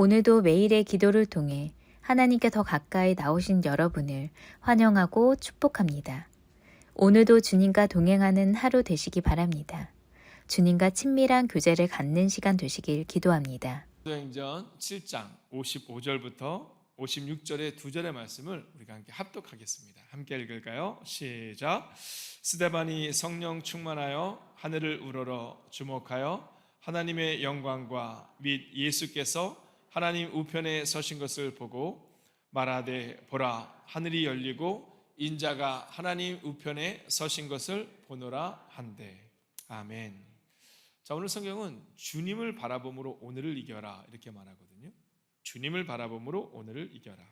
오늘도 매일의 기도를 통해 하나님께 더 가까이 나오신 여러분을 환영하고 축복합니다. 오늘도 주님과 동행하는 하루 되시기 바랍니다. 주님과 친밀한 교제를 갖는 시간 되시길 기도합니다. 사도행전 7장 55절부터 56절의 두 절의 말씀을 우리가 함께 합독하겠습니다. 함께 읽을까요? 시작. 스데반이 성령 충만하여 하늘을 우러러 주목하여 하나님의 영광과 및 예수께서 하나님 우편에 서신 것을 보고 말하되 보라 하늘이 열리고 인자가 하나님 우편에 서신 것을 보노라 한대. 아멘. 자, 오늘 성경은 주님을 바라봄으로 오늘을 이겨라 이렇게 말하거든요. 주님을 바라봄으로 오늘을 이겨라.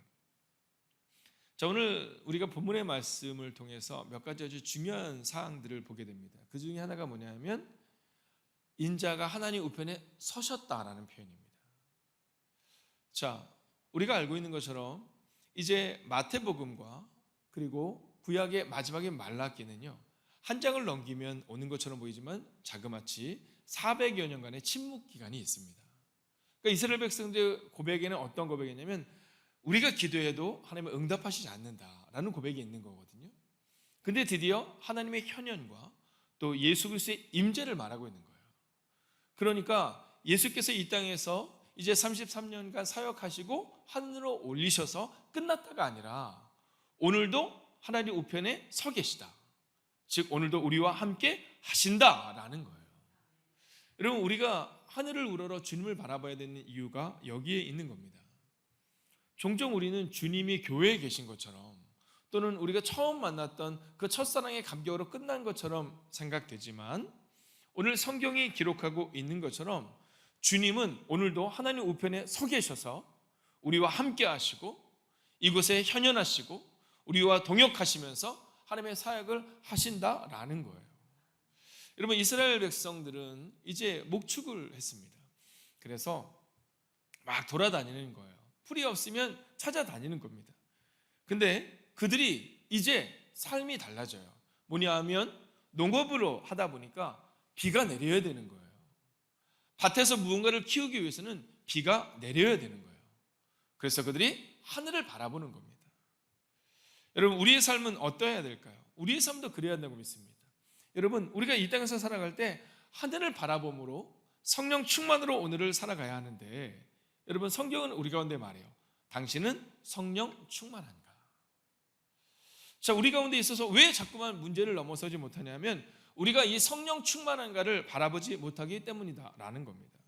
자, 오늘 우리가 본문의 말씀을 통해서 몇 가지 아주 중요한 사항들을 보게 됩니다. 그 중에 하나가 뭐냐면 인자가 하나님 우편에 서셨다라는 표현입니다. 자, 우리가 알고 있는 것처럼 이제 마태복음과 그리고 구약의 마지막에 말라기는요, 한 장을 넘기면 오는 것처럼 보이지만 자그마치 400여 년간의 침묵 기간이 있습니다. 그러니까 이스라엘 백성들의 고백에는 어떤 고백이냐면 우리가 기도해도 하나님은 응답하시지 않는다라는 고백이 있는 거거든요. 근데 드디어 하나님의 현현과 또 예수 그리스도의 임재를 말하고 있는 거예요. 그러니까 예수께서 이 땅에서 이제 33년간 사역하시고 하늘로 올리셔서 끝났다가 아니라 오늘도 하나님 우편에 서 계시다. 즉 오늘도 우리와 함께 하신다라는 거예요. 여러분, 우리가 하늘을 우러러 주님을 바라봐야 되는 이유가 여기에 있는 겁니다. 종종 우리는 주님이 교회에 계신 것처럼 또는 우리가 처음 만났던 그 첫사랑의 감격으로 끝난 것처럼 생각되지만 오늘 성경이 기록하고 있는 것처럼 주님은 오늘도 하나님 우편에 서 계셔서 우리와 함께 하시고 이곳에 현현하시고 우리와 동역하시면서 하나님의 사역을 하신다라는 거예요. 여러분, 이스라엘 백성들은 이제 목축을 했습니다. 그래서 막 돌아다니는 거예요. 풀이 없으면 찾아다니는 겁니다. 근데 그들이 이제 삶이 달라져요. 뭐냐 하면 농업으로 하다 보니까 비가 내려야 되는 거예요. 밭에서 무언가를 키우기 위해서는 비가 내려야 되는 거예요. 그래서 그들이 하늘을 바라보는 겁니다. 여러분, 우리의 삶은 어떠해야 될까요? 우리의 삶도 그래야 한다고 믿습니다. 여러분, 우리가 이 땅에서 살아갈 때 하늘을 바라봄으로 성령 충만으로 오늘을 살아가야 하는데, 여러분, 성경은 우리 가운데 말해요. 당신은 성령 충만한가? 자, 우리 가운데 있어서 왜 자꾸만 문제를 넘어서지 못하냐면 우리가 이 성령 충만한가를 바라보지 못하기 때문이다라는 겁니다.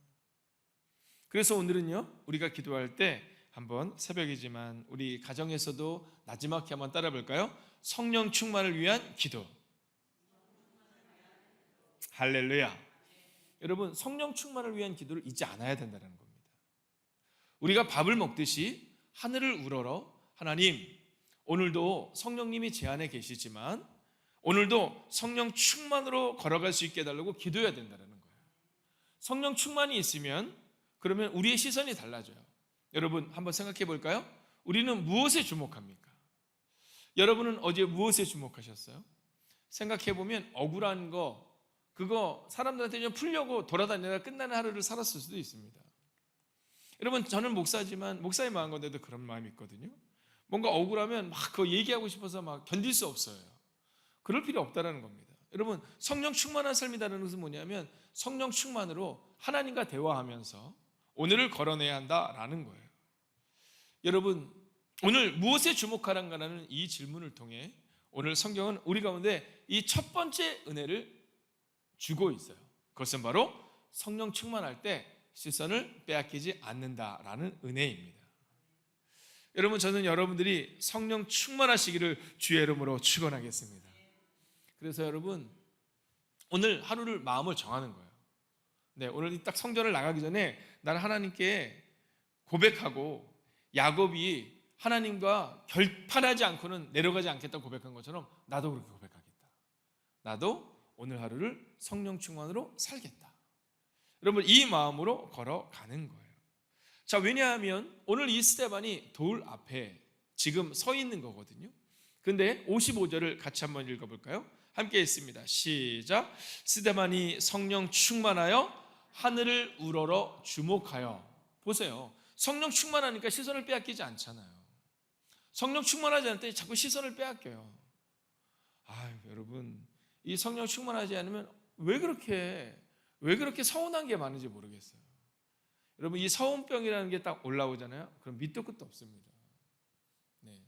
그래서 오늘은요, 우리가 기도할 때 한번 새벽이지만 우리 가정에서도 나지막히 한번 따라 볼까요? 성령 충만을 위한 기도. 할렐루야. 여러분, 성령 충만을 위한 기도를 잊지 않아야 된다는 겁니다. 우리가 밥을 먹듯이 하늘을 우러러 하나님, 오늘도 성령님이 제 안에 계시지만 오늘도 성령 충만으로 걸어갈 수 있게 해달라고 기도해야 된다는 거예요. 성령 충만이 있으면 그러면 우리의 시선이 달라져요. 여러분, 한번 생각해 볼까요? 우리는 무엇에 주목합니까? 여러분은 어제 무엇에 주목하셨어요? 생각해 보면 억울한 거, 그거 사람들한테 좀 풀려고 돌아다니다가 끝나는 하루를 살았을 수도 있습니다. 여러분, 저는 목사지만 목사의 마음 가운데도 그런 마음이 있거든요. 뭔가 억울하면 막 그거 얘기하고 싶어서 막 견딜 수 없어요. 그럴 필요 없다라는 겁니다. 여러분, 성령 충만한 삶이라는 것은 뭐냐면 성령 충만으로 하나님과 대화하면서 오늘을 걸어내야 한다라는 거예요. 여러분, 오늘 무엇에 주목하란가라는 이 질문을 통해 오늘 성경은 우리 가운데 이 첫 번째 은혜를 주고 있어요. 그것은 바로 성령 충만할 때 시선을 빼앗기지 않는다라는 은혜입니다. 여러분, 저는 여러분들이 성령 충만하시기를 주의 이름으로 축원하겠습니다. 그래서 여러분, 오늘 하루를 마음을 정하는 거예요. 네, 오늘 딱 성전을 나가기 전에 나는 하나님께 고백하고 야곱이 하나님과 결판하지 않고는 내려가지 않겠다고 고백한 것처럼 나도 그렇게 고백하겠다. 나도 오늘 하루를 성령 충만으로 살겠다. 여러분, 이 마음으로 걸어가는 거예요. 자, 왜냐하면 오늘 이 스데반이 돌 앞에 지금 서 있는 거거든요. 근데 55절을 같이 한번 읽어볼까요? 함께 읽습니다. 시작. 스데반이 성령 충만하여 하늘을 우러러 주목하여. 보세요. 성령 충만하니까 시선을 빼앗기지 않잖아요. 성령 충만하지 않을 때 자꾸 시선을 빼앗겨요. 여러분, 이 성령 충만하지 않으면 왜 그렇게 서운한 게 많은지 모르겠어요. 여러분, 이 서운병이라는 게 딱 올라오잖아요. 그럼 밑도 끝도 없습니다. 네.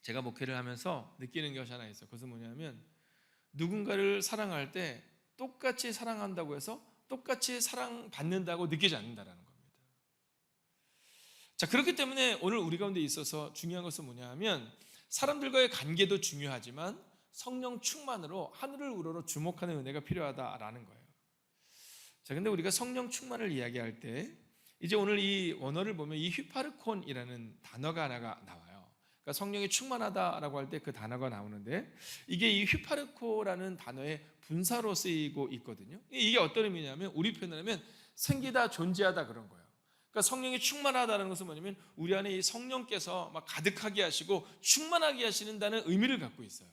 제가 목회를 하면서 느끼는 것이 하나 있어요. 그것은 뭐냐면 누군가를 사랑할 때 똑같이 사랑한다고 해서 똑같이 사랑받는다고 느끼지 않는다라는 겁니다. 자, 그렇기 때문에 오늘 우리 가운데 있어서 중요한 것은 뭐냐 하면 사람들과의 관계도 중요하지만 성령 충만으로 하늘을 우러러 주목하는 은혜가 필요하다라는 거예요. 자, 근데 우리가 성령 충만을 이야기할 때 이제 오늘 이 원어를 보면 이 휘파르콘이라는 단어가 하나가 나와요. 그러니까 성령이 충만하다라고 할 때 그 단어가 나오는데 이게 이 휘파르코라는 단어의 분사로 쓰이고 있거든요. 이게 어떤 의미냐면 우리 표현을 하면 생기다 존재하다 그런 거예요. 그러니까 성령이 충만하다는 것은 뭐냐면 우리 안에 이 성령께서 막 가득하게 하시고 충만하게 하시는다는 의미를 갖고 있어요.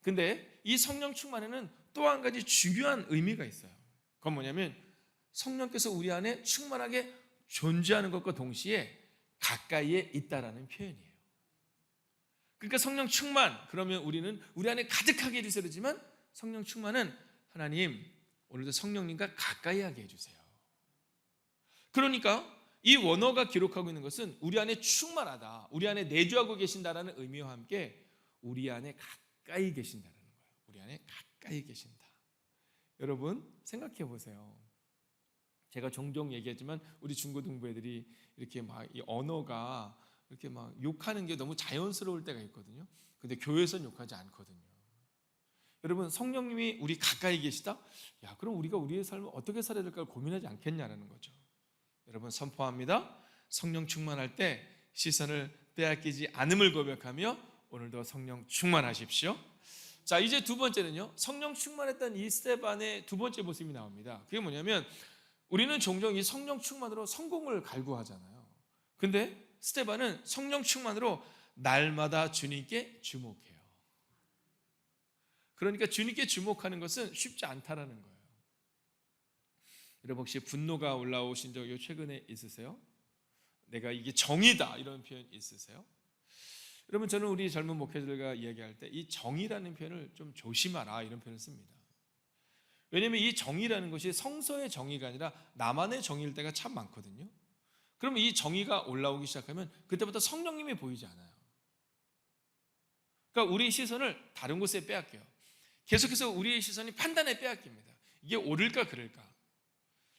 근데 이 성령 충만에는 또 한 가지 중요한 의미가 있어요. 그건 뭐냐면 성령께서 우리 안에 충만하게 존재하는 것과 동시에 가까이에 있다라는 표현이에요. 그러니까 성령 충만, 그러면 우리는 우리 안에 가득하게 해주세요 그러지만 성령 충만은 하나님 오늘도 성령님과 가까이 하게 해주세요. 그러니까 이 원어가 기록하고 있는 것은 우리 안에 충만하다, 우리 안에 내주하고 계신다라는 의미와 함께 우리 안에 가까이 계신다라는 거예요. 우리 안에 가까이 계신다. 여러분 생각해 보세요. 제가 종종 얘기하지만 우리 중고등부애들이 이렇게 막 이 언어가 이렇게 막 욕하는 게 너무 자연스러울 때가 있거든요. 근데 교회에서는 욕하지 않거든요. 여러분 성령님이 우리 가까이 계시다? 야, 그럼 우리가 우리의 삶을 어떻게 살아야 될까 고민하지 않겠냐라는 거죠. 여러분 선포합니다. 성령 충만할 때 시선을 빼앗기지 않음을 고백하며 오늘도 성령 충만하십시오. 자, 이제 두 번째는요. 성령 충만했던 이 스데반의 두 번째 모습이 나옵니다. 그게 뭐냐면 우리는 종종 이 성령 충만으로 성공을 갈구하잖아요. 근데 스데반은 성령 충만으로 날마다 주님께 주목해요. 그러니까 주님께 주목하는 것은 쉽지 않다라는 거예요. 여러분 혹시 분노가 올라오신 적 최근에 있으세요? 내가 이게 정의다 이런 표현 있으세요? 여러분 저는 우리 젊은 목회자들과 이야기할 때 이 정의라는 표현을 좀 조심하라 이런 표현을 씁니다. 왜냐하면 이 정의라는 것이 성서의 정의가 아니라 나만의 정의일 때가 참 많거든요. 그러면 이 정의가 올라오기 시작하면 그때부터 성령님이 보이지 않아요. 그러니까 우리의 시선을 다른 곳에 빼앗겨요. 계속해서 우리의 시선이 판단에 빼앗깁니다. 이게 옳을까 그럴까?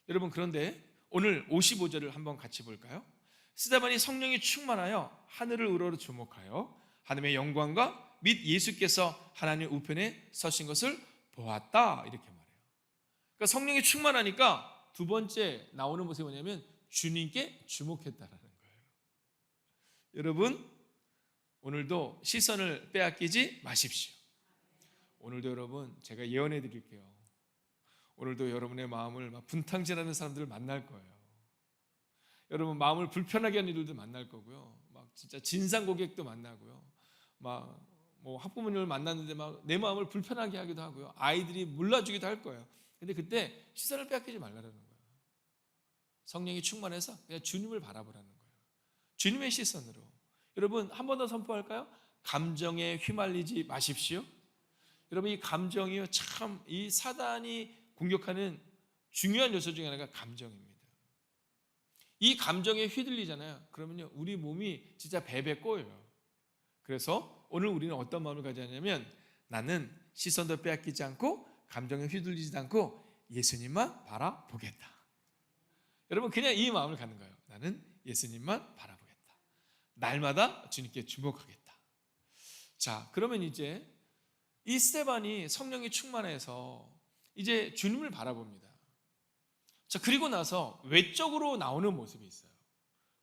여러분 그런데 오늘 55절을 한번 같이 볼까요? 스데반이 성령이 충만하여 하늘을 우러러 주목하여 하나님의 영광과 및 예수께서 하나님 우편에 서신 것을 보았다 이렇게 말해요. 그러니까 성령이 충만하니까 두 번째 나오는 모습이 뭐냐면 주님께 주목했다라는 거예요. 여러분 오늘도 시선을 빼앗기지 마십시오. 오늘도 여러분 제가 예언해 드릴게요. 오늘도 여러분의 마음을 막 분탕질하는 사람들을 만날 거예요. 여러분 마음을 불편하게 하는 일들도 만날 거고요. 막 진짜 진상 고객도 만나고요. 막 뭐 학부모님을 만났는데 막 내 마음을 불편하게 하기도 하고요. 아이들이 몰라주기도 할 거예요. 근데 그때 시선을 빼앗기지 말라는 거예요. 성령이 충만해서 그냥 주님을 바라보라는 거예요. 주님의 시선으로. 여러분 한 번 더 선포할까요? 감정에 휘말리지 마십시오. 여러분 이 감정이요 참 이 사단이 공격하는 중요한 요소 중에 하나가 감정입니다. 이 감정에 휘둘리잖아요. 그러면요 우리 몸이 진짜 베베 꼬여요. 그래서 오늘 우리는 어떤 마음을 가져야 하냐면 나는 시선도 빼앗기지 않고 감정에 휘둘리지 않고 예수님만 바라보겠다. 여러분 그냥 이 마음을 갖는 거예요. 나는 예수님만 바라보겠다. 날마다 주님께 주목하겠다. 자, 그러면 이제 이 스데반이 성령이 충만해서 이제 주님을 바라봅니다. 자, 그리고 나서 외적으로 나오는 모습이 있어요.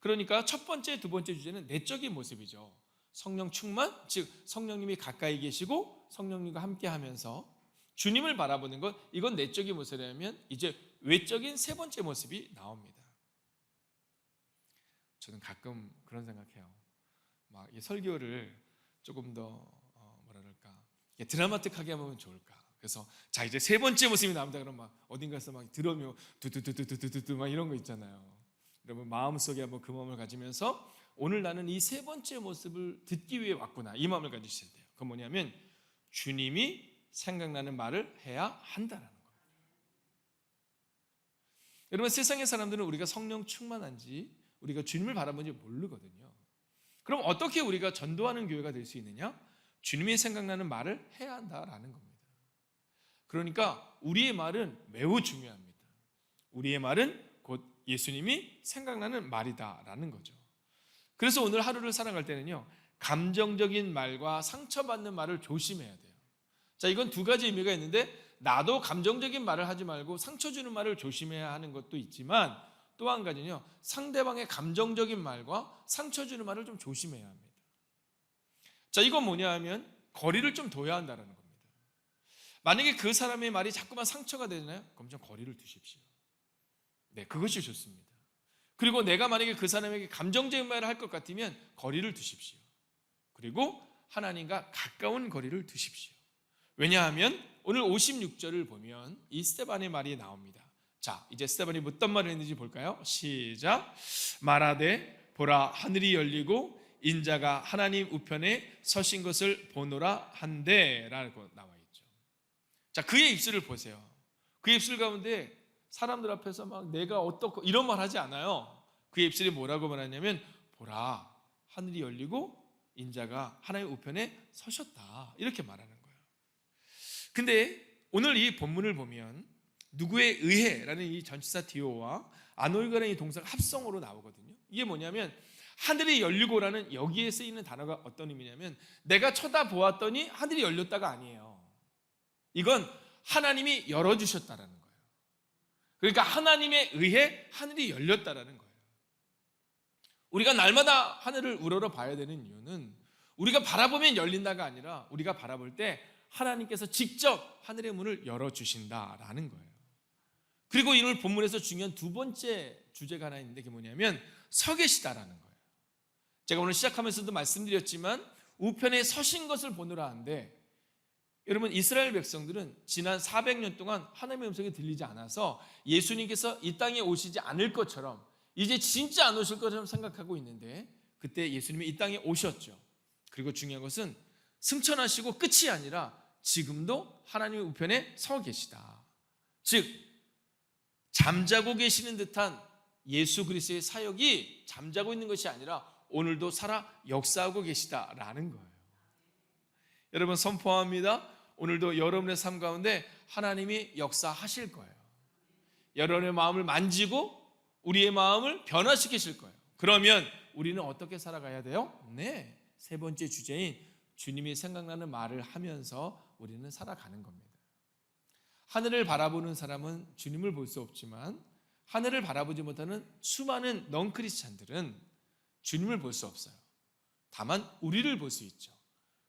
그러니까 첫 번째, 두 번째 주제는 내적인 모습이죠. 성령 충만, 즉 성령님이 가까이 계시고 성령님과 함께 하면서 주님을 바라보는 것, 이건 내적인 모습이라면 이제 외적인 세 번째 모습이 나옵니다. 저는 가끔 그런 생각해요. 막 이 설교를 조금 더 뭐랄까 드라마틱하게 하면 좋을까. 그래서 자 이제 세 번째 모습이 나옵니다. 그럼 막 어딘가에서 막 들으며 두두두두두두두 막 이런 거 있잖아요. 여러분 마음속에 한번 그 마음을 가지면서 오늘 나는 이 세 번째 모습을 듣기 위해 왔구나, 이 마음을 가지셔야 돼요. 그건 뭐냐면 주님이 생각나는 말을 해야 한다라는 거예요. 여러분 세상의 사람들은 우리가 성령 충만한지 우리가 주님을 바라보는지 모르거든요. 그럼 어떻게 우리가 전도하는 교회가 될 수 있느냐? 주님이 생각나는 말을 해야 한다라는 겁니다. 그러니까 우리의 말은 매우 중요합니다. 우리의 말은 곧 예수님이 생각나는 말이다라는 거죠. 그래서 오늘 하루를 살아갈 때는요, 감정적인 말과 상처받는 말을 조심해야 돼요. 자, 이건 두 가지 의미가 있는데, 나도 감정적인 말을 하지 말고 상처 주는 말을 조심해야 하는 것도 있지만, 또 한 가지는요, 상대방의 감정적인 말과 상처 주는 말을 좀 조심해야 합니다. 자, 이건 뭐냐 하면 거리를 좀 둬야 한다는 겁니다. 만약에 그 사람의 말이 자꾸만 상처가 되잖아요, 그럼 좀 거리를 두십시오. 네, 그것이 좋습니다. 그리고 내가 만약에 그 사람에게 감정적인 말을 할 것 같으면 거리를 두십시오. 그리고 하나님과 가까운 거리를 두십시오. 왜냐하면 오늘 56절을 보면 이 스데반의 말이 나옵니다. 자, 이제 스데반이 어떤 말을 했는지 볼까요? 시작. 말하되 보라, 하늘이 열리고 인자가 하나님 우편에 서신 것을 보노라 한데 라고 나와 있죠. 자, 그의 입술을 보세요. 그의 입술 가운데 사람들 앞에서 막 내가 어떻고 이런 말 하지 않아요. 그의 입술이 뭐라고 말하냐면 보라, 하늘이 열리고 인자가 하나님 우편에 서셨다, 이렇게 말하는 거예요. 근데 오늘 이 본문을 보면 누구에 의해라는 이 전치사 디오와 아노이가라는 이 동사가 합성어로 나오거든요. 이게 뭐냐면 하늘이 열리고라는 여기에 쓰이는 단어가 어떤 의미냐면 내가 쳐다보았더니 하늘이 열렸다가 아니에요. 이건 하나님이 열어주셨다라는 거예요. 그러니까 하나님에 의해 하늘이 열렸다라는 거예요. 우리가 날마다 하늘을 우러러 봐야 되는 이유는 우리가 바라보면 열린다가 아니라 우리가 바라볼 때 하나님께서 직접 하늘의 문을 열어주신다라는 거예요. 그리고 오늘 본문에서 중요한 두 번째 주제가 하나 있는데 그게 뭐냐면 서 계시다라는 거예요. 제가 오늘 시작하면서도 말씀드렸지만 우편에 서신 것을 보느라 하는데, 여러분 이스라엘 백성들은 지난 400년 동안 하나님의 음성이 들리지 않아서 예수님께서 이 땅에 오시지 않을 것처럼 이제 진짜 안 오실 것처럼 생각하고 있는데, 그때 예수님이 이 땅에 오셨죠. 그리고 중요한 것은 승천하시고 끝이 아니라 지금도 하나님의 우편에 서 계시다. 즉 잠자고 계시는 듯한 예수 그리스도의 사역이 잠자고 있는 것이 아니라 오늘도 살아 역사하고 계시다라는 거예요. 여러분 선포합니다. 오늘도 여러분의 삶 가운데 하나님이 역사하실 거예요. 여러분의 마음을 만지고 우리의 마음을 변화시키실 거예요. 그러면 우리는 어떻게 살아가야 돼요? 네, 세 번째 주제인 주님이 생각나는 말을 하면서 우리는 살아가는 겁니다. 하늘을 바라보는 사람은 주님을 볼 수 없지만 하늘을 바라보지 못하는 수많은 넌크리스찬들은 주님을 볼 수 없어요. 다만 우리를 볼 수 있죠.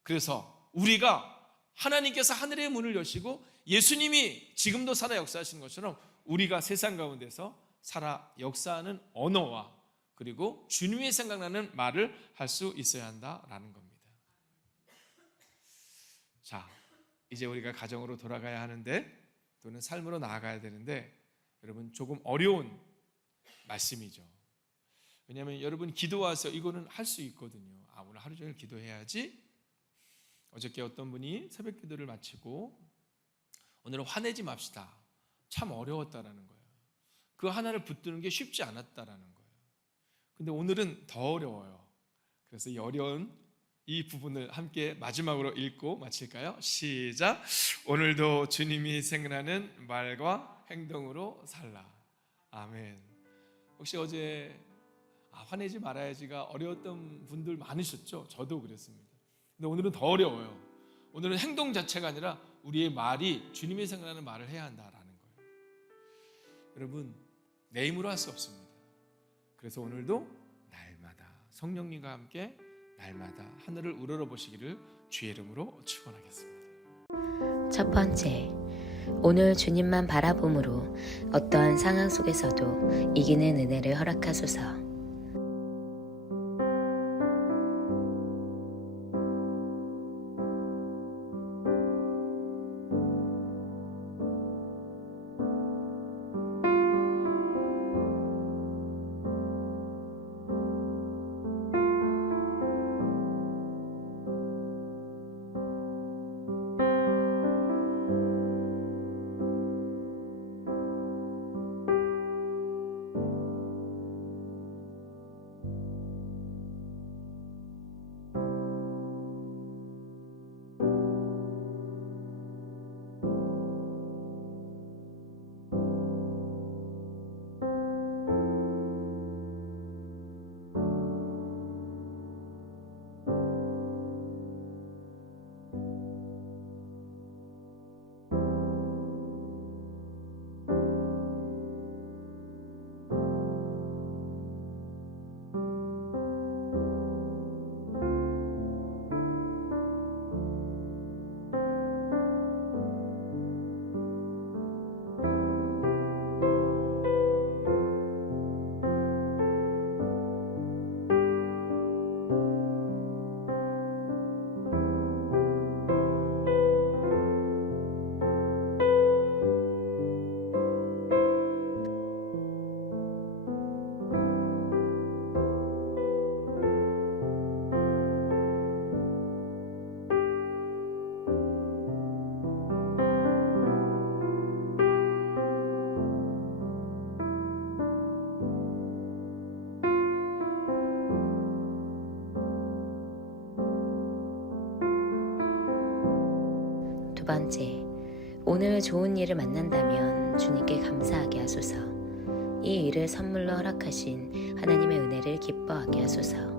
그래서 우리가 하나님께서 하늘의 문을 여시고 예수님이 지금도 살아 역사하시는 것처럼 우리가 세상 가운데서 살아 역사하는 언어와 그리고 주님이 생각나는 말을 할 수 있어야 한다라는 겁니다. 자, 이제 우리가 가정으로 돌아가야 하는데, 또는 삶으로 나아가야 되는데, 여러분 조금 어려운 말씀이죠. 왜냐하면 여러분 기도와서 이거는 할 수 있거든요. 아, 오늘 하루 종일 기도해야지. 어저께 어떤 분이 새벽 기도를 마치고 오늘은 화내지 맙시다. 참 어려웠다라는 거예요. 그 하나를 붙드는 게 쉽지 않았다라는 거예요. 근데 오늘은 더 어려워요. 그래서 이 어려운 이 부분을 함께 마지막으로 읽고 마칠까요? 시작. 오늘도 주님이 생각나는 말과 행동으로 살라. 아멘. 혹시 어제 화내지 말아야지가 어려웠던 분들 많으셨죠? 저도 그랬습니다. 근데 오늘은 더 어려워요. 오늘은 행동 자체가 아니라 우리의 말이 주님이 생각나는 말을 해야 한다라는 거예요. 여러분 내 힘으로 할 수 없습니다. 그래서 오늘도 날마다 성령님과 함께 날마다 하늘을 우러러보시기를 주의 이름으로 축원하겠습니다. 첫 번째, 오늘 주님만 바라봄으로 어떠한 상황 속에서도 이기는 은혜를 허락하소서. 번째, 오늘 좋은 일을 만난다면 주님께 감사하게 하소서. 이 일을 선물로 허락하신 하나님의 은혜를 기뻐하게 하소서.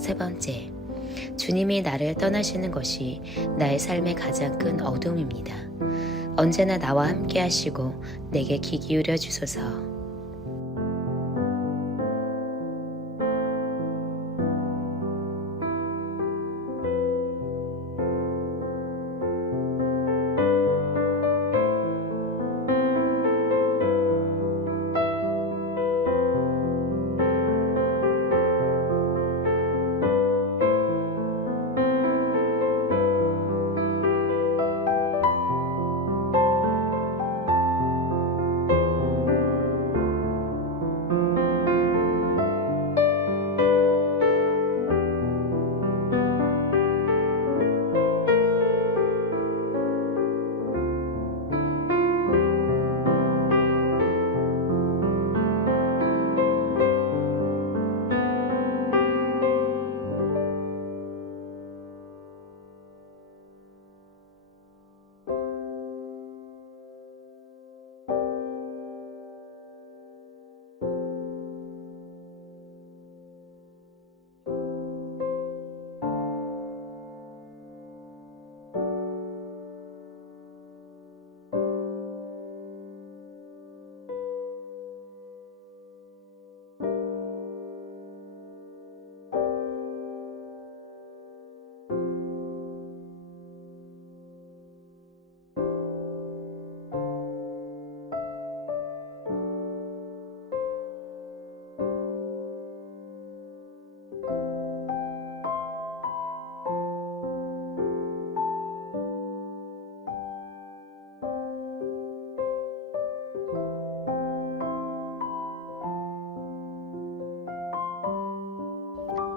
세 번째, 주님이 나를 떠나시는 것이 나의 삶의 가장 큰 어둠입니다. 언제나 나와 함께 하시고 내게 귀 기울여 주소서.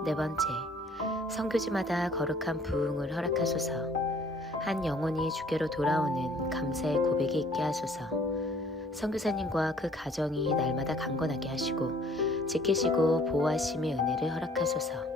네 번째, 선교지마다 거룩한 부흥을 허락하소서. 한 영혼이 주께로 돌아오는 감사의 고백이 있게 하소서. 선교사님과 그 가정이 날마다 강건하게 하시고 지키시고 보호하심의 은혜를 허락하소서.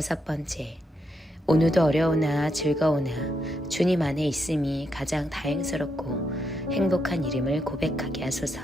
5번째, 오늘도 어려우나 즐거우나 주님 안에 있음이 가장 다행스럽고 행복한 일임을 고백하게 하소서.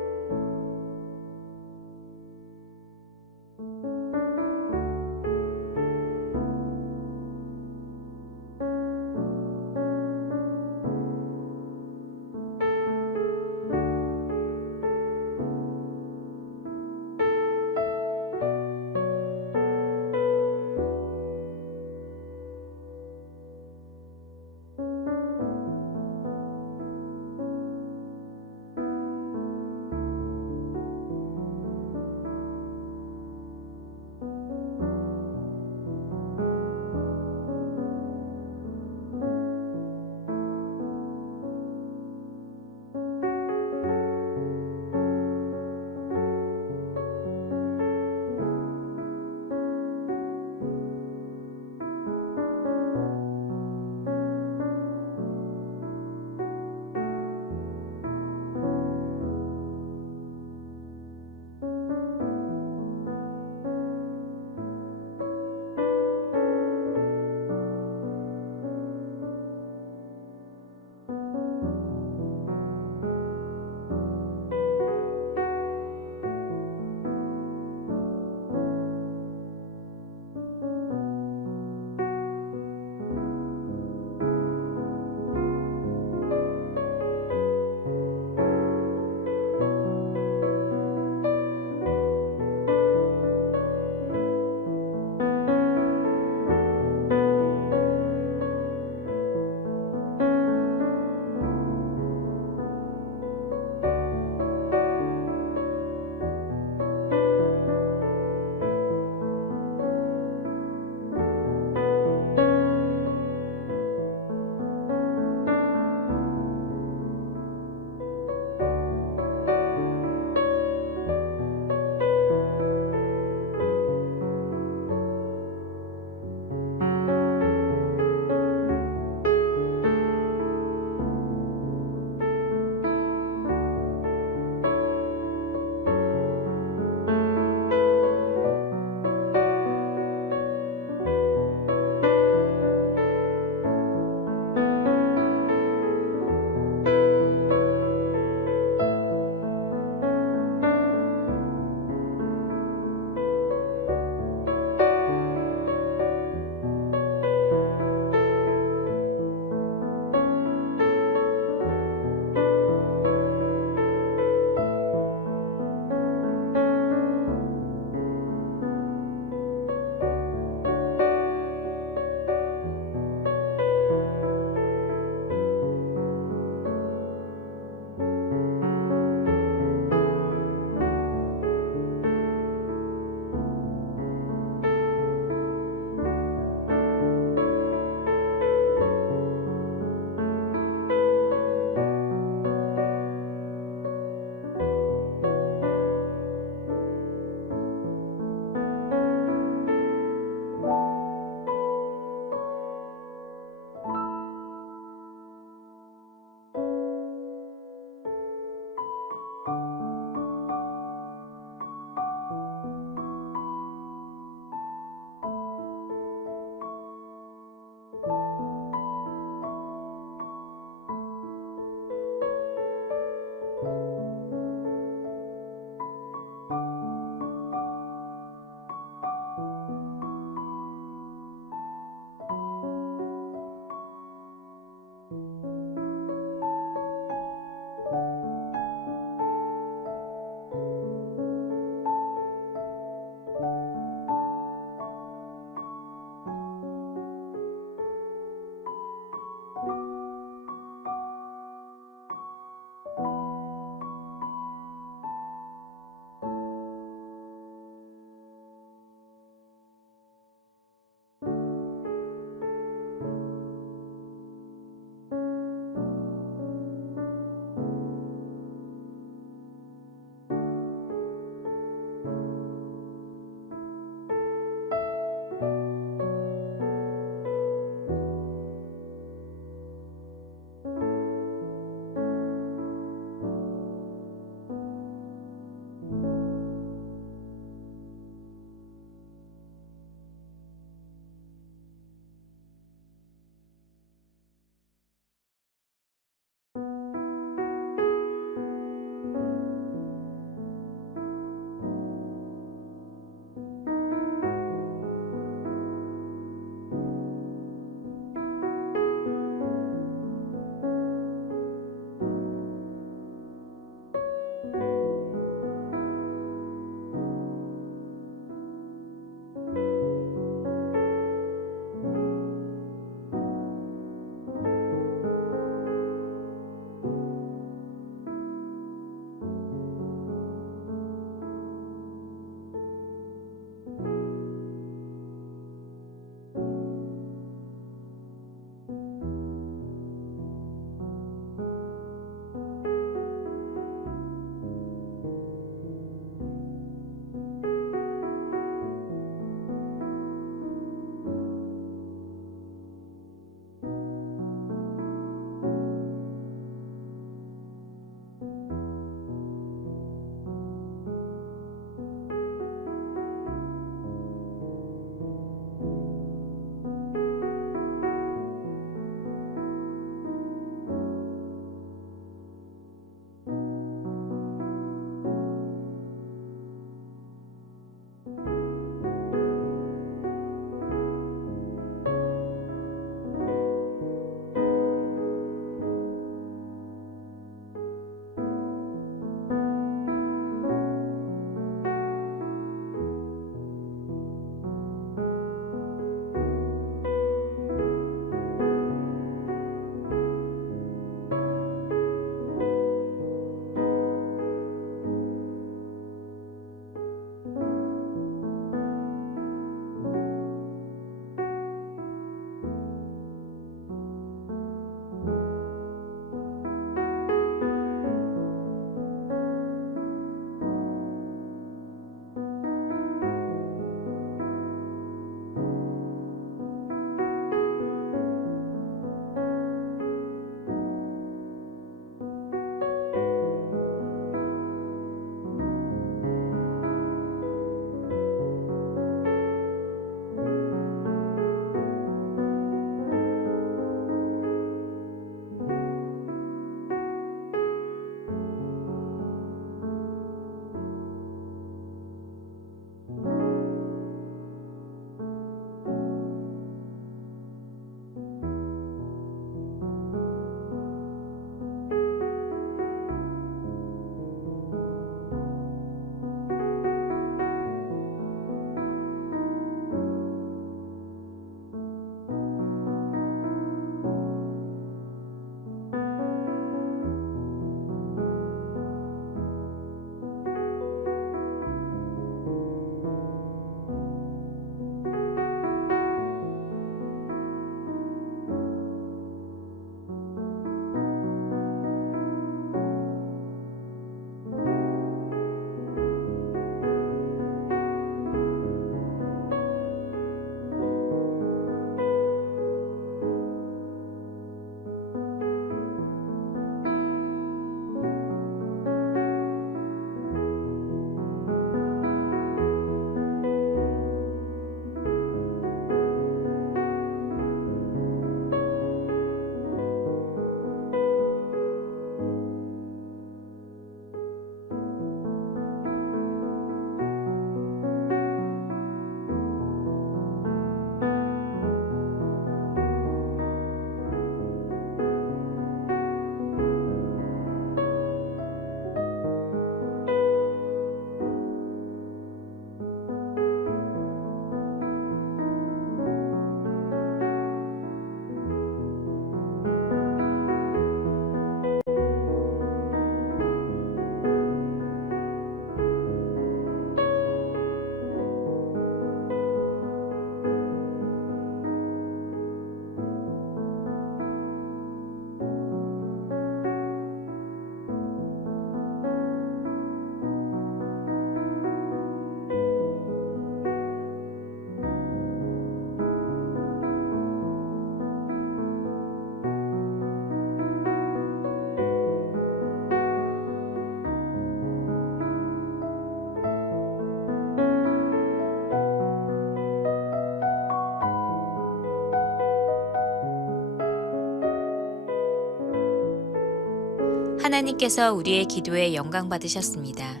하나님께서 우리의 기도에 영광 받으셨습니다.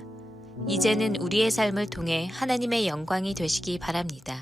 이제는 우리의 삶을 통해 하나님의 영광이 되시기 바랍니다.